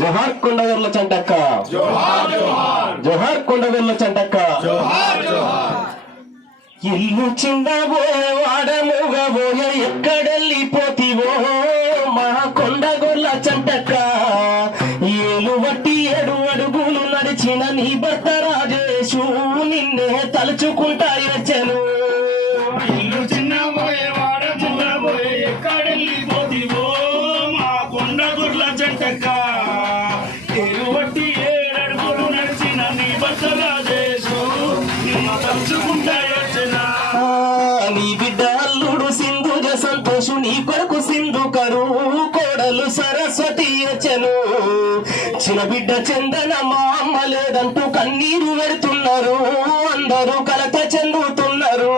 జోహార్ కొండగర్ల చంటక్క, జోహార్ కొండగర్ల చంటక్క. ఇల్లు చిన్నబోయే వాడముగబోయే ఎక్కడెళ్ళిపోతివో మా కొండగొర్ల చంటక్క. ఏలు బట్టి 7 అడుగులు నడిచిన నీ భర్త రాజేశు నిన్నే తలుచుకుంటా ఏడ్చెను. ఇల్లు చిన్నబోయే వాడముగబోయే ఎక్కడెళ్ళిపోతివో మా కొండగొర్ల చంటక్క. ఏలు బట్టి 7 అడుగులు నడిచిన నీ భర్త రాజేశు నిన్ను తలుచుకుంటా ఏడ్చెనా. నీ బిడ్డ అల్లుడు సింధుజ సంతోషు, నీ కొరకు సింధు కరు, కోడలు సరస్వతి ఏడ్చెను. చిన్న బిడ్డ చందన మా అమ్మ లేదంటూ కన్నీరు పెడుతున్నారు, అందరూ కలత చెందుతున్నారు.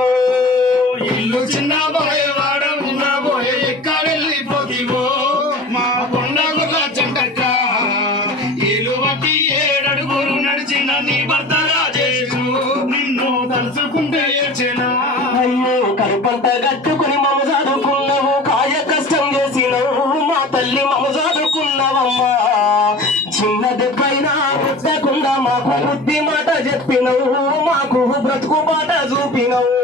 ఇల్లు చిన్నబోయే వాడముగబోయే ఎక్కడెళ్ళిపోతివో మా కొండగొర్ల చంటక్క. ఏలు బట్టి 7 అడుగులు నడిచిన నీ భర్త రాజేశు నిన్ను తలుచుకుంటే ఏడ్చెనా. అయ్యో కరుపంట కట్టుకుని మమ్మ చదువుకున్నావు, కాయ కష్టం చేసినవు మా తల్లి మమ్మ చదువుకున్నావమ్మా. చిన్న దెబ్బైనా పుట్టకుండా మాకు బుద్ధి మాట చెప్పినవు, మాకు బ్రతుకు బాట చూపినవు.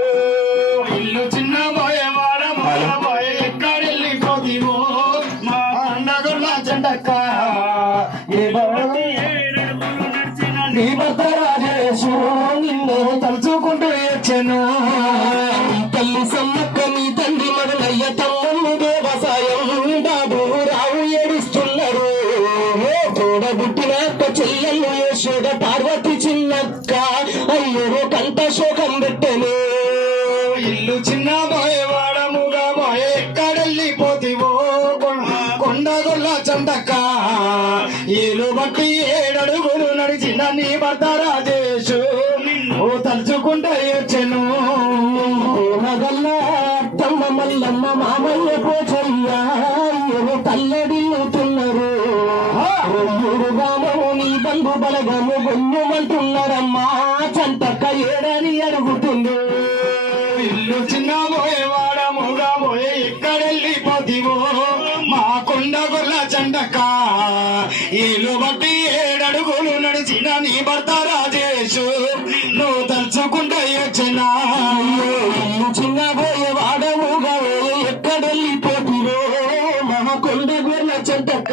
ఇల్లు చిన్నబోయే వాడముగబోయే ఎక్కడెళ్ళిపోతివో మా కొండగొర్ల చంటక్క. ఏడు అడుగులు నీ భర్త రాజేశు నిన్ను తలుచుకుంటూ ఏడ్చెను. తల్లి సమ్మక్క, నీ తండ్రి మరులయ్య, తమ్ముళ్ళు వ్యవసాయం బాబు రావు ఏడుస్తున్నారు. తోడబుట్టిన చెల్లెళ్ళు యశోద పార్వతి చిన్నక్క అయ్యో కంట శోకం పెట్టెను. ఇల్లు చిన్నబోయే వాడముగబోయే ఎక్కడెళ్ళిపోతివో కొండగొర్ల చంటక్క. ఏలు బట్టి 7 అడుగులు నడిచిన నీ భర్త రాజేశు నిన్ను తలుచుకుంటే ఏడ్చెను. అత్తమ్మ మల్లమ్మ మామయ్య పోచయ్య తల్లడిల్లుతున్నారు. గ్రామము నీ బంధు బలగము గొన్నుమంటున్నారమ్మా, చంటక్క ఏడని అడుగుతుంది. ఇల్లు చిన్నబోయే వాడముగబోయే ఎక్కడెళ్ళిపోతివో మా కొండగొర్ల చంటక్క. ఏలు బట్టి 7 అడుగులు నడిచిన నీ భర్త రాజేశు నువ్వు తలుచుకుంటే ఏడ్చెనా. చిన్నబోయే వాడముగా ఎక్కడెళ్ళిపోతివో మా కొండగొర్ల చంటక్క.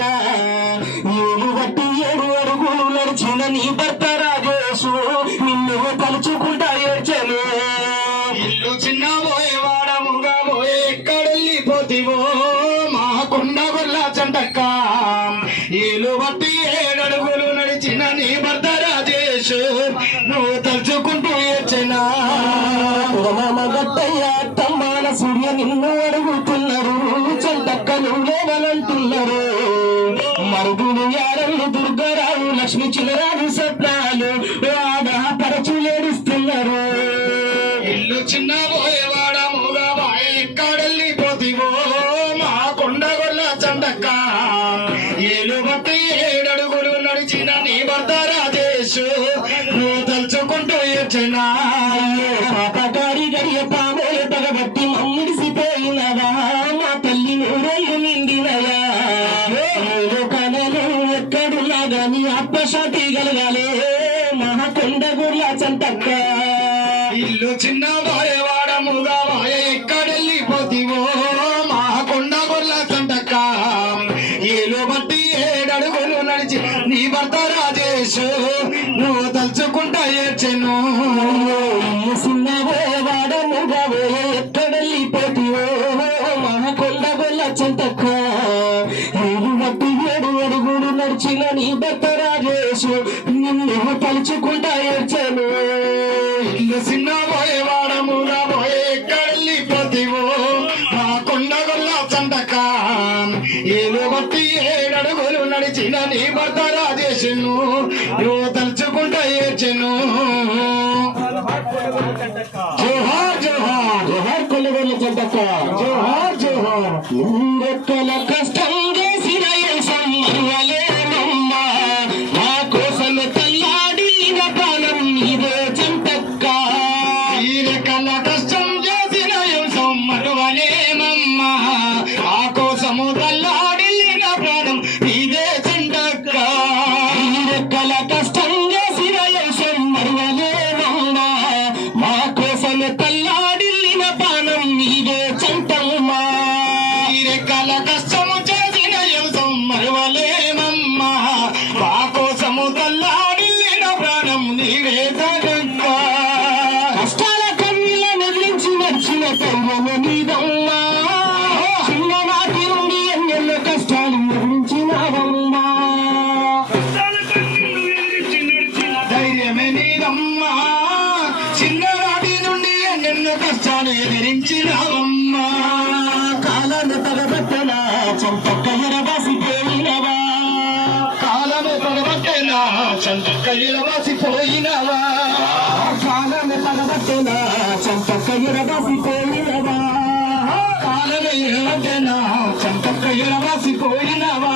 ఏలు బట్టి 7 అడుగులు నడిచిన నీ భర్త రాజేశు నిన్ను తలుచుకుంటా ఏడ్చెను. ఇల్లు చిన్నబోయే వాడముగబోయే ఎక్కడెళ్ళిపోతివో మా కొండగొర్ల చంటక్క. ఏలు బట్టి 7 అడుగులు నడిచిన నీ భర్త రాజేశు నువ్వు తలుచుకుంటూ ఏడ్చెనా. మామ గట్టయ్య తమ్మాన సూర్య నిన్ను అడుగుతున్నారు, చంటక్క నువ్వేమనంటున్నారు. మరుగులు యారళ్ళు దుర్గారావు లక్ష్మి చిలరావు సప్నాలు పరచు ఏడుస్తున్నారు. ఇల్లు చిన్నబోయే వాడముగబోయే ఎక్కడెళ్ళిపోతివో మా కొండగొర్ల చంటక్క. ఏలు బట్టి 7 అడుగులు నడిచిన నీ భర్త రాజేశు నువ్వు తలుచుకుంటూ ఏడ్చెనా. పాపగారి గడియ పామేలు పగబట్టి మమ్మిడిసిపోయినవా, మా తల్లి నూరేళ్ళు నిండినయా. కనలు ఎక్కడున్నా గాని ఆత్మశాంతి కలగాలే మా కొండగొర్ల చంటక్క. ఇల్లు చిన్నబోయే వాడముగబోయే ఎక్కడెళ్ళిపోతివో మా కొండగొర్ల చంటక్క. ఏలు బట్టి 7 అడుగులు నడిచి నీ భర్త రాజేశు నువ్వు తలుచుకుంటా ఏడ్చెను. చిన్నవే వాడముగా ఎక్కడెళ్ళిపోతివో మా కొండగొర్ల చంటక్క. ఏలు బట్టి 7 అడుగులు నడిచిన నీ భర్త రాజేశు నిన్ను తలుచుకుంటా ఏడ్చెను. ఇల్లు చిన్నబోయే వాడముగబోయే ఎక్కడెళ్ళిపోతివో మా కొండగొర్ల చంటక్క. ఏలు బట్టి 7 అడుగులు నడిచిన నీ భర్త రాజేశును నువ్వు తలుచుకుంటా ఏడ్చెను. జోహార్ జోహార్ జోహార్ కొండగొర్ల చంటక్క, జోహార్ జోహార్. కష్టం చేసిన చంపక్క ఇరవాసిపోయినవా కాలమే పగబట్టెనా చంపక్క ఇరవాసిపోయినవా కాలమే ఇరవటెనా చంపక్క ఇరవాసిపోయినవా